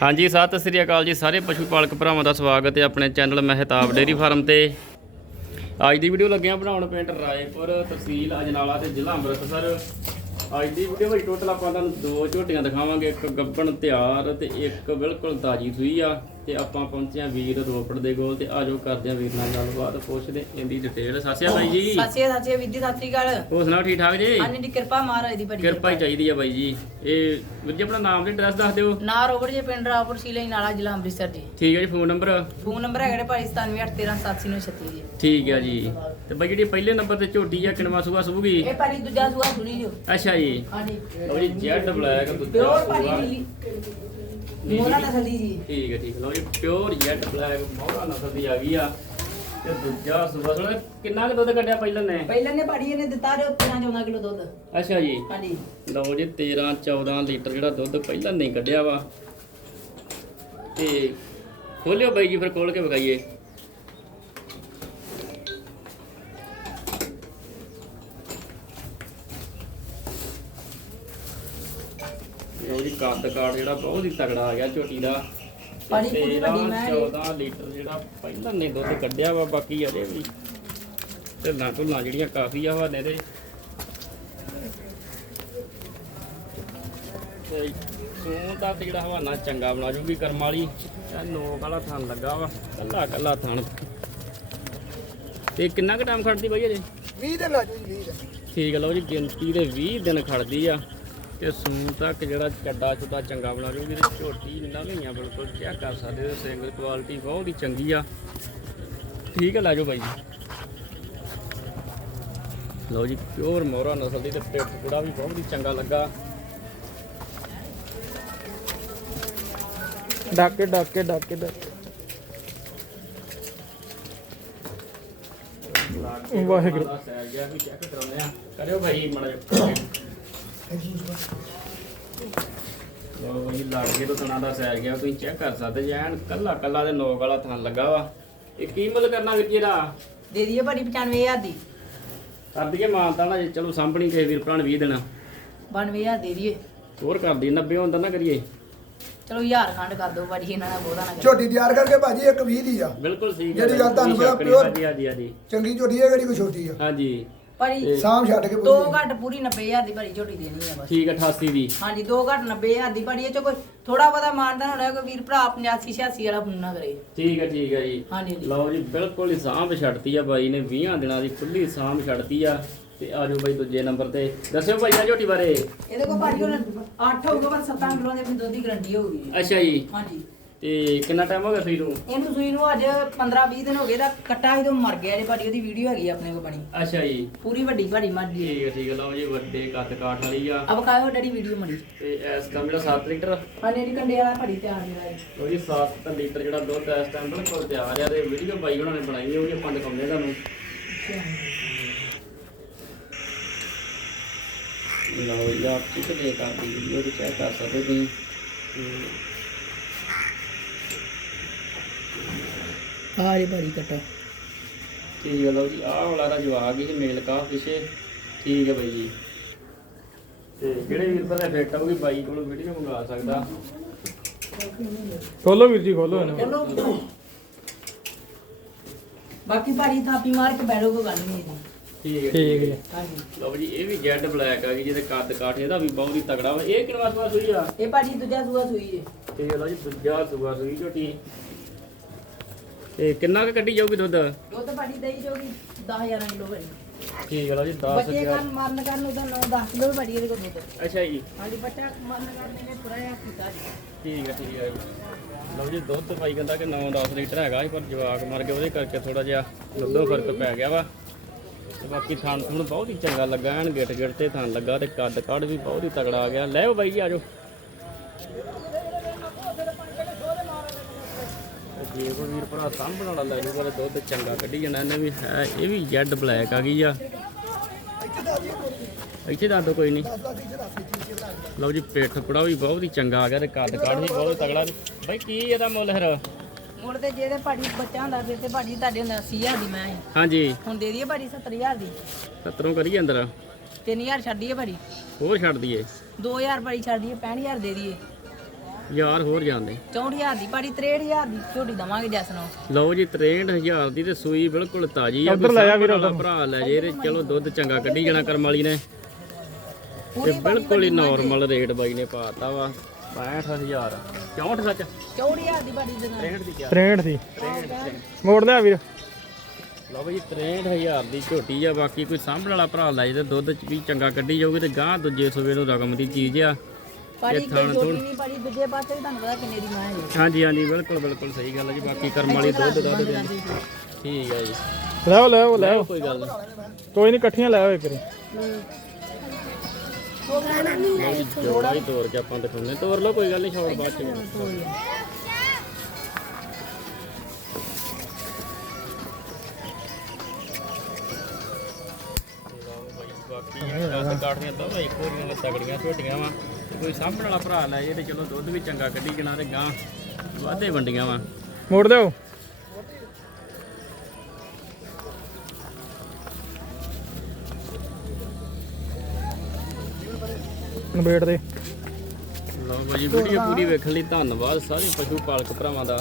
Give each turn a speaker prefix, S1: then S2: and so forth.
S1: ਹਾਂਜੀ, ਸਤਿ ਸ੍ਰੀ ਅਕਾਲ ਜੀ ਸਾਰੇ ਪਸ਼ੂ ਪਾਲਕ ਭਰਾਵਾਂ ਦਾ ਸਵਾਗਤ ਹੈ ਆਪਣੇ ਚੈਨਲ ਮਹਿਤਾਬ ਡੇਰੀ ਫਾਰਮ ਤੇ। ਅੱਜ ਦੀ ਵੀਡੀਓ ਲੱਗਿਆ ਬਣਾਉਣ ਪਿੰਡ ਰਾਏਪੁਰ, ਤਹਿਸੀਲ ਅਜਨਾਲਾ ਤੇ ਜ਼ਿਲ੍ਹਾ ਅੰਮ੍ਰਿਤਸਰ। ਅੱਜ ਦੀ ਵੀਡੀਓ ਵਿੱਚ ਟੋਟਲ ਆਪਾਂ ਤੁਹਾਨੂੰ ਦੋ ਝੋਟੀਆਂ ਦਿਖਾਵਾਂਗੇ, ਇੱਕ ਗੱਬਣ ਤਿਆਰ ਤੇ ਇੱਕ ਬਿਲਕੁਲ ਤਾਜੀ ਸੂਈ ਆ। ਤੇ ਆਪਾਂ ਪਹੁੰਚੇ ਆ ਵੀਰ ਰੋਪੜ ਦੇ ਕੋਲ ਤੇ ਆਜੋ ਕਰਦੇ ਆ ਵੀਰ ਨਾਲ ਗੱਲਬਾਤ ਪੁੱਛਦੇ ਇਹਦੀ ਡਿਟੇਲ ਅਕਾਲ ਬਾਈ ਜੀ।
S2: ਸਾਸੀਆ ਸਾਸੀਆ ਵਿਧੀ ਸਾਤਰੀ ਕਾਲ
S1: ਹੋਰ ਸੁਣਾਓ ਠੀਕ ਠਾਕ ਜੀ?
S2: ਅੰਨੀ ਦੀ ਕਿਰਪਾ ਮਹਾਰਾਜ ਦੀ ਬੜੀ
S1: ਕਿਰਪਾ ਹੀ ਚਾਹੀਦੀ ਆ ਬਾਈ ਜੀ। ਇਹ ਵੀਰ ਜੀ ਆਪਣਾ ਨਾਮ ਤੇ ਐਡਰੈਸ ਦੱਸ ਦਿਓ।
S2: ਨਾ ਰੋਬੜ ਜੇ ਪਿੰਡ ਰਾਪੁਰ ਸੀਲੇ ਨਾਲਾ ਜ਼ਿਲ੍ਹਾ ਅੰਮ੍ਰਿਤਸਰ ਜੀ।
S1: ਠੀਕ ਹੈ ਜੀ ਫੋਨ ਨੰਬਰ?
S2: ਫੋਨ ਨੰਬਰ ਹੈਗਾ ਭਾਈ 9781137936 ਜੀ।
S1: ਠੀਕ ਹੈ ਜੀ। ਤੇ ਬਾਈ ਜਿਹੜੀ ਪਹਿਲੇ ਨੰਬਰ ਤੇ ਝੋਟੀ ਆ ਕਿਨਵਾ ਸੁਬਾ ਸੁਬੂਗੀ
S2: ਇਹ ਭਾਜੀ ਦੂਜਾ ਸੂਆ ਸੁਣੀ ਜੋ
S1: ਅੱਛਾ ਜੀ।
S2: ਹਾਂਜੀ।
S1: ਲਓ ਜੀ ਜੈਡ ਬਲੈਕ ਦੂਜਾ
S2: ਪਿਓਰ
S1: ਸੂਆ।
S2: ਨੀਲੀ। ਨਸਲ ਦੀ ਜੀ।
S1: ਠੀਕ ਹੈ ਠੀਕ ਹੈ। ਲਓ ਜੀ ਪਿਓਰ ਜੈਡ ਬਲੈਕ ਮੋਹਰਾ ਨਸਲ ਦੀ ਆ ਗਈ ਆ। ਤੇ ਦੂਜਾ ਸੁਬਾ ਸੁਣਾ ਕਿੰਨਾ ਕੁ ਦੁੱਧ ਕੱਢਿਆ ਪਹਿਲਾਂ ਨੇ?
S2: ਪਹਿਲਾਂ ਨੇ ਭਾਜੀ ਇਹਨੇ ਦਿੱਤਾ ਜੋ 13 14 ਕਿਲੋ ਦੁੱਧ।
S1: ਅੱਛਾ ਜੀ।
S2: ਹਾਂਜੀ।
S1: ਲਓ ਜੀ 13 14 ਲੀਟਰ ਜਿਹੜਾ ਦੁੱਧ ਪਹਿਲਾਂ ਨਹੀਂ ਕੱਢਿਆ ਵਾ। ਤੇ ਖੋਲਿਓ ਬਾਈ ਜੀ ਫਿਰ ਖੋਲ ਕੇ ਵਿਖਾਈਏ। ਲਓ ਜੀ ਕੱਦ ਕਾਠ ਜਿਹੜਾ ਬਹੁਤ ਹੀ ਤਗੜਾ ਆ ਗਿਆ ਝੋਟੀ ਦਾ।
S2: ਪਾਣੀ ਪੂਰੀ
S1: 13,
S2: ਵੱਡੀ ਮੈਂ ਇਹ।
S1: 14 ਲੀਟਰ ਜਿਹੜਾ ਪਹਿਲਾਂ ਨੇ ਦੁੱਧ ਕੱਢਿਆ ਵਾ ਬਾਕੀ ਅਜੇ ਵੀ। ਢਿੱਲਾਂ ਢੁੱਲਾਂ ਜਿਹੜੀਆਂ ਕਾਫੀ ਆ ਹਵਾਨੇ ਦੇ ਤੇ। ਸੂਣ ਦਾ ਤੇ ਜਿਹੜਾ ਹਵਾਨਾ ਚੰਗਾ ਬਣਾ ਜੂਗੀ ਕਰਮ ਵਾਲੀ। ਇਹ ਨੋਕ ਵਾਲਾ ਥਣ ਲੱਗਾ ਵਾ ਕੱਲਾ ਕੱਲਾ ਥਣ। ਤੇ ਕਿੰਨਾ ਕੁ ਟਾਈਮ ਖੜਦੀ ਬਾਈ ਅਜੇ?
S3: 20 ਦਿਨ ਲਾ ਜੂ ਜੀ 20 ਦਿਨ।
S1: ਠੀਕ ਹੈ ਲਓ ਜੀ ਗਿਣਤੀ ਦੇ 20 ਦਿਨ ਖੜਦੀ ਆ। ਤੇ ਸੂਣ ਤੱਕ ਜਿਹੜਾ ਚੱਡਾ ਚੁੱਡਾ ਚੰਗਾ ਬਣਾ ਜੂਗੀ ਤੇ ਝੋਟੀ ਨਵੀਆਂ ਬਿਲਕੁਲ ਚੈੱਕ ਕਰ ਸਕਦੇ ਹੋ ਸਿੰਗਲ ਕੁਆਲਿਟੀ ਬਹੁਤ ਹੀ ਚੰਗੀ ਆ। ਠੀਕ ਹੈ ਲੈ ਜਾਓ ਬਾਈ ਜੀ। ਲਓ ਜੀ ਪਿਓਰ ਮੋਹਰਾ ਨਸਲ ਦੀ ਤੇ ਪਿੱਠ ਕੁੜਾ ਵੀ ਬਹੁਤ ਹੀ ਚੰਗਾ ਲੱਗਾ।
S3: ਡਾਕੇ ਡਾਕੇ ਡਾਕੇ ਡਾਕੇ। ਵਾਹਿਗੁਰੂ।
S1: ਦਾ ਸੈਰ ਗਿਆ ਵੀ ਚੈੱਕ ਕਰਾਉਂਦੇ ਆ। ਕਰਿਓ ਭਾਈ ਮੜਾ ਲੋ ਬਈ ਲਾਗੇ ਤੋਂ ਤਣਾ ਦਾ ਸੈਰ ਗਿਆ। ਤੁਸੀਂ ਚੈੱਕ ਕਰ ਸਕਦੇ ਜੀ ਐਨ ਕੱਲਾ ਕੱਲਾ ਦੇ ਨੋਕ ਵਾਲਾ ਥਣ ਲੱਗਾ ਵਾ। ਇਹ ਕੀ ਮੁੱਲ ਕਰਨਾ ਵੀਰ ਜੀ ਇਹਦਾ?
S2: ਦੇ ਦਈਏ ਭਾਜੀ 95000 ਦੀ।
S1: ਕਰ ਦਈਏ ਮਾਨਤਾ ਨਾ ਜੇ ਚਲੋ ਸਾਂਭਣੀ ਕਿਸੇ ਵੀਰ ਭਰਾ ਨੇ 20 ਦੇਣਾ
S2: 92000 ਦੇ ਦਈਏ।
S1: ਹੋਰ ਕਰ ਦੀ 90 ਹੁੰਦਾ ਨਾ ਕਰੀਏ।
S2: ਚਲੋ ਖੰਡ ਕਰ ਦਿਓ ਭਾਜੀ ਇਹਨਾਂ ਦਾ ਬਹੁਤਾ ਨਾ ਕਰੋ।
S3: ਝੋਟੀ ਤਿਆਰ ਕਰਕੇ ਭਾਜੀ ਇੱਕ 20 ਦੀ ਆ।
S1: ਬਿਲਕੁਲ ਸਹੀ
S3: ਜਿਹੜੀ ਗੱਲ ਤੁਹਾਨੂੰ
S1: ਕੋਈ
S3: ਪਤਾ
S1: ਸ਼ੱਕ ਨਹੀਂ,
S3: pure-
S1: ਹਾਂਜੀ ਹਾਂਜੀ ਹਾਂਜੀ।
S3: ਚੰਗੀ ਝੋਟੀ ਹੈ ਕਿਹੜੀ ਕੋਈ ਛੋਟੀ ਆ?
S1: ਹਾਂਜੀ।
S2: ਭਾਜੀ
S3: ਸਾਂਭ ਛੱਡ ਕੇ
S2: ਦੋ
S3: ਪੂਰੀ
S2: ਘੱਟ ਪੂਰੀ 90000 ਦੀ ਭਾਜੀ ਝੋਟੀ ਦੇਣੀ ਆ ਬਸ।
S1: ਠੀਕ ਹੈ 88 ਦੀ।
S2: ਹਾਂਜੀ ਦੋ ਘੱਟ 90000 ਦੀ ਭਾਜੀ ਇਹ ਚ ਕੋਈ ਥੋੜਾ ਬਹੁਤਾ ਮਾਨਦਾਨ ਹੋਣਾ ਕੋਈ ਵੀਰ ਭਰਾ 85 86 ਵਾਲਾ ਫੋਨ ਨਾ ਕਰੇ।
S1: ਠੀਕ ਹੈ ਠੀਕ ਹੈ ਜੀ।
S2: ਹਾਂਜੀ ਹਾਂਜੀ।
S1: ਲਓ ਜੀ ਬਿਲਕੁਲ ਹੀ ਸਾਂਭ ਛੱਡਤੀ ਆ ਬਾਈ ਨੇ 20 ਦਿਨਾਂ ਦੀ ਖੁੱਲੀ ਸਾਂਭ ਛੱਡਤੀ ਆ। ਤੇ ਆ ਜਾਓ ਬਾਈ ਦੂਜੇ ਨੰਬਰ ਤੇ। ਦੱਸਿਓ ਭਾਈ ਆ ਝੋਟੀ ਬਾਰੇ।
S2: ਇਹਦੇ ਕੋਲ ਭਾਜੀ ਹੁਣ 8 ਹੋਊਗਾ ਪਰ 7 ਕਿਲੋ ਦੇ ਦੁੱਧ ਦੀ ਗਰੰਟੀ ਹੋਊਗੀ।
S1: ਅੱਛਾ ਜੀ।
S2: ਹਾਂਜੀ।
S1: ਤੇ ਕਿੰਨਾ ਟਾਈਮ ਹੋ ਗਿਆ ਸੂਈ ਨੂੰ?
S2: ਇਹਨੂੰ ਸੂਈ ਨੂੰ ਅੱਜ 15 20 ਦਿਨ ਹੋ ਗਏ ਦਾ ਕੱਟਾ ਹੀ ਤੋਂ ਮਰ ਗਿਆ ਜੇ ਭਾਜੀ ਉਹਦੀ ਵੀਡੀਓ ਹੈਗੀ ਆ ਆਪਣੇ ਕੋਲ ਬਣੀ।
S1: ਅੱਛਾ ਜੀ।
S2: ਪੂਰੀ ਵੱਡੀ ਭਾਜੀ ਮੱਝ ਦੀ
S1: ਠੀਕ ਹੈ ਠੀਕ ਹੈ ਲਓ ਜੀ ਵੱਡੇ ਕੱਦ ਕਾਠ ਵਾਲੀ ਆ।
S2: ਅਬ ਕਾਇਓ ਡੈਡੀ ਵੀਡੀਓ ਮਣੀ
S1: ਤੇ ਇਸ ਦਾ ਜਿਹੜਾ 7 ਲੀਟਰ
S2: ਹਾਂਜੀ ਇਹਦੀ ਕੰਡੇ ਵਾਲਾ ਭਾਜੀ ਤਿਆਰ ਮੇਰਾ ਇਹ।
S1: ਲਓ ਜੀ 7 ਲੀਟਰ ਜਿਹੜਾ ਦੁੱਧ ਇਸ ਟਾਈਮ ਬਿਲਕੁਲ ਤਿਆਰ ਆ ਤੇ ਵੀਡੀਓ ਬਾਈ ਉਹਨਾਂ ਨੇ ਬਣਾਈ ਹੋਈ ਆਪਾਂ ਦਿਖਾਉਂਦੇ ਤੁਹਾਨੂੰ। ਲਓ ਜੀ ਆਪ ਕਿਤੇ ਦੇ ਕਰਦੀ ਵੀਡੀਓ ਚੈੱਕ ਕਰ ਸਕਦੇ ਤੁਸੀਂ। ਤੇ
S2: ਆ ਰੇ ਭਾਜੀ ਕੱਟਾ।
S1: ਠੀਕ ਹੈ ਲਓ ਜੀ ਆਹ ਵਾਲਾ ਦਾ ਜਵਾਬ ਹੀ ਮੇਲ ਕਾ ਪਿਛੇ। ਠੀਕ ਹੈ ਬਾਈ ਜੀ। ਤੇ ਜਿਹੜੇ ਵੀਰ ਭਲੇ ਫਿੱਟ ਆਉਗੀ ਬਾਈ ਕੋਲੋਂ ਵੀਡੀਓ ਮੰਗਾ ਸਕਦਾ।
S3: ਖੋਲੋ ਵੀਰ ਜੀ ਖੋਲੋ ਇਹਨੂੰ।
S2: ਚਲੋ ਬਾਕੀ ਭਾਜੀ ਥਾਪੀ ਮਾਰ ਕੇ ਬੈਠੋ ਕੋਈ ਗੱਲ ਨਹੀਂ ਇਹਦੀ।
S1: ਠੀਕ ਹੈ
S3: ਠੀਕ ਹੈ
S2: ਹਾਂਜੀ।
S1: ਲਓ ਜੀ ਇਹ ਵੀ ਜੈਡ ਬਲੈਕ ਆ ਗਈ ਜਿਹਦੇ ਕੱਦ ਕਾਠ ਇਹਦਾ ਵੀ ਬਹੁਤ ਹੀ ਤਗੜਾ ਵਾ। ਇਹ ਕਿੰਨਾ ਸੂਆ ਸੂਈ ਆ?
S2: ਇਹ ਭਾਜੀ ਦੂਜਾ ਸੂਆ ਸੂਈ ਜੇ।
S1: ਠੀਕ ਹੈ ਲਓ ਜੀ ਦੂਜਾ ਸੂਆ ਸੂਈ ਝੋਟੀ ਤੇ ਕਿੰਨਾ ਕੁ ਕੱਢੀ ਜਾਊਗੀ ਦੁੱਧ?
S2: ਦੁੱਧ ਭਾਜੀ ਦਈ ਜੋਗੀ 10000 ਕਿਲੋ ਭਾਜੀ।
S1: ਠੀਕ ਹੈ ਜੀ 10
S2: ਬੱਚੇ ਕਰਨ ਮਰਨ ਕਰਨ ਉਹਦਾ 9 10 ਕਿਲੋ ਭਾਜੀ ਇਹਦੇ ਕੋਲ ਦੁੱਧ।
S1: ਅੱਛਾ ਜੀ।
S2: ਹਾਂਜੀ ਬੱਚਾ ਮਰਨ ਕਰਨ ਨੇ ਥੋੜਾ ਜਿਹਾ ਕੀਤਾ ਜੀ।
S1: ਠੀਕ ਹੈ ਠੀਕ ਹੈ। ਲਓ ਜੀ ਦੁੱਧ ਭਾਈ ਕਹਿੰਦਾ ਕਿ 9-10 ਲੀਟਰ ਹੈਗਾ ਸੀ ਪਰ ਜਵਾਕ ਮਰ ਗਏ ਉਹਦੇ ਕਰਕੇ ਥੋੜਾ ਜਿਹਾ ਦੁੱਧੋਂ ਫ਼ਰਕ ਪੈ ਗਿਆ ਵਾ। ਤੇ ਬਾਕੀ ਥਣ ਥੁਣ ਬਹੁਤ ਹੀ ਚੰਗਾ ਲੱਗਾ ਐਨ ਗਿੱਟ ਗਿੱਟ ਤੇ ਥਣ ਲੱਗਾ ਤੇ ਕੱਦ ਕੱਢ ਵੀ ਬਹੁਤ ਹੀ ਤਗੜਾ ਆ ਗਿਆ। ਲੈ ਆਓ ਬਾਈ ਜੀ ਆਜੋ ਜੇ ਕੋਈ ਵੀਰ ਭਰਾ ਸਾਂਭਣ ਵਾਲਾ ਲੈ ਜੂਗਾ ਤੇ ਦੁੱਧ ਚੰਗਾ ਕੱਢੀ ਜਾਣਾ। ਇਹਨੇ ਵੀ ਹੈ ਇਹ ਵੀ ਜੈਡ ਬਲੈਕ ਆ ਗਈ ਆ। ਇੱਥੇ ਦੱਸ ਦਿਓ ਕੋਈ ਨਹੀਂ। ਲਓ ਜੀ ਪੇਠ ਕੁੜਾ ਵੀ ਬਹੁਤ ਹੀ ਚੰਗਾ ਆ ਗਿਆ ਤੇ ਕੱਦ ਕਾਠ ਵੀ ਬਹੁਤ ਤਗੜਾ ਬਾਈ ਕੀ ਇਹਦਾ ਮੁੱਲ ਫਿਰ?
S2: ਮੁੜ ਤੇ ਜਿਹਦੇ ਭਾਜੀ ਬੱਚਾ ਹੁੰਦਾ ਫਿਰ ਤੇ ਭਾਜੀ ਤੁਹਾਡੇ ਹੁੰਦਾ 80000 ਦੀ ਮੈਂ।
S1: ਹਾਂਜੀ।
S2: ਹੁਣ ਦੇ ਦਈਏ ਭਾਜੀ 70000 ਦੀ।
S1: 70 ਕਰੀਏ ਅੰਦਰ।
S2: 3000 ਛੱਡੀਏ ਭਾਜੀ।
S1: ਹੋਰ ਛੱਡ ਦਈਏ।
S2: 2000 ਭਾਜੀ ਛੱਡ ਦਈਏ 65000 ਦੇ ਦਈਏ।
S1: ਯਾਰ ਹੋਰ ਜਾਂਦੇ।
S2: 64000 ਦੀ ਪਾੜੀ 63000 ਦੀ ਝੋਟੀ ਦਵਾਂਗੇ ਜੈਸ ਨੂੰ
S1: ਲਓ ਜੀ 63000 ਦੀ ਤੇ ਸੂਈ ਬਿਲਕੁਲ ਤਾਜੀ ਆ।
S3: ਉੱਧਰ ਲੈ ਆ ਵੀਰ,
S1: ਭਰਾ ਲੈ ਜੇ ਇਹਦੇ। ਚਲੋ ਦੁੱਧ ਚੰਗਾ ਕੱਢੀ ਜਾਣਾ ਕਰਮ ਵਾਲੀ ਨੇ। ਤੇ ਬਿਲਕੁਲ ਹੀ ਨਾਰਮਲ ਰੇਟ ਬਾਈ ਨੇ ਪਾਤਾ ਵਾ। 65000 64 ਸੱਚ?
S2: 64000 ਦੀ ਪਾੜੀ ਦੇ
S1: 63 ਦੀ ਕਿਆ?
S3: 63 ਦੀ। ਮੋੜ ਲਿਆ ਵੀਰ।
S1: ਲਓ ਬਈ 63000 ਦੀ ਝੋਟੀ ਆ। ਬਾਕੀ ਕੋਈ ਸਾਂਭਣ ਵਾਲਾ ਭਰਾ ਲੈ ਜੇ ਦੁੱਧ ਚ ਵੀ ਚੰਗਾ ਕੱਢੀ ਜਾਊਗੀ ਤੇ ਗਾਂ ਦੂਜੇ ਸੂਬੇ ਨੂੰ ਰਕਮ ਦੀ ਚੀਜ਼ ਆ।
S2: ਪਾੜੀ
S1: ਇਹ ਥਾਣ
S2: ਕੋਈ ਝੋਟੀ ਨਹੀਂ ਪਾੜੀ ਦੂਜੇ ਪਾਸੇ ਵੀ ਤੁਹਾਨੂੰ ਪਤਾ ਕਿੰਨੇ ਦੀ ਮਾਂ ਹੈ।
S1: ਹਾਂਜੀ ਹਾਂਜੀ ਬਿਲਕੁਲ ਬਿਲਕੁਲ ਸਹੀ ਗੱਲ ਹੈ ਜੀ ਬਾਕੀ ਕਰਮ ਵਾਲੀ ਦੁੱਧ ਦੁੱਧ ਦਿੰਦੀ ਠੀਕ ਹੈ ਜੀ।
S3: ਲੈ ਆਓ ਲੈ ਆਓ ਲੈ ਆਓ
S1: ਕੋਈ ਗੱਲ ਨਹੀਂ।
S3: ਕੋਈ ਨਹੀਂ ਇਕੱਠੀਆਂ ਲੈ ਆਓ ਇੱਕ ਵਾਰੀ।
S1: ਜੋੜਾ ਹੀ ਤੋੜ ਕੇ ਆਪਾਂ ਦਿਖਾਉਂਦੇ ਤੋੜ ਲਓ ਕੋਈ ਗੱਲ ਨਹੀਂ ਛੋੜ ਬਾਅਦ ਚ। ਬਾਕੀ ਦਸ ਕਾਠੀਆਂ ਤਾਂ ਭਾਈ ਕੋਰੀਆਂ ਤਗੜੀਆਂ ਛੋਟੀਆਂ ਵਾ। ਕੋਈ ਸਾਂਭਣ ਵਾਲਾ ਭਰਾ ਲੈ ਜੇ ਤੇ ਚਲੋ ਦੁੱਧ ਵੀ ਚੰਗਾ ਕੱਢੀ ਜਣਾ ਤੇ ਗਾਂ ਵਾਧੇ ਵੰਡੀਆਂ ਵਾ
S3: ਮੋੜ ਲਿਓ ਨਵੇੜ ਦੇ
S1: ਲਓ ਭਾਜੀ ਵੀਡੀਓ ਪੂਰੀ ਵੇਖਣ ਲਈ ਧੰਨਵਾਦ ਸਾਰੇ ਪਸ਼ੂ ਪਾਲਕ ਭਰਾਵਾਂ ਦਾ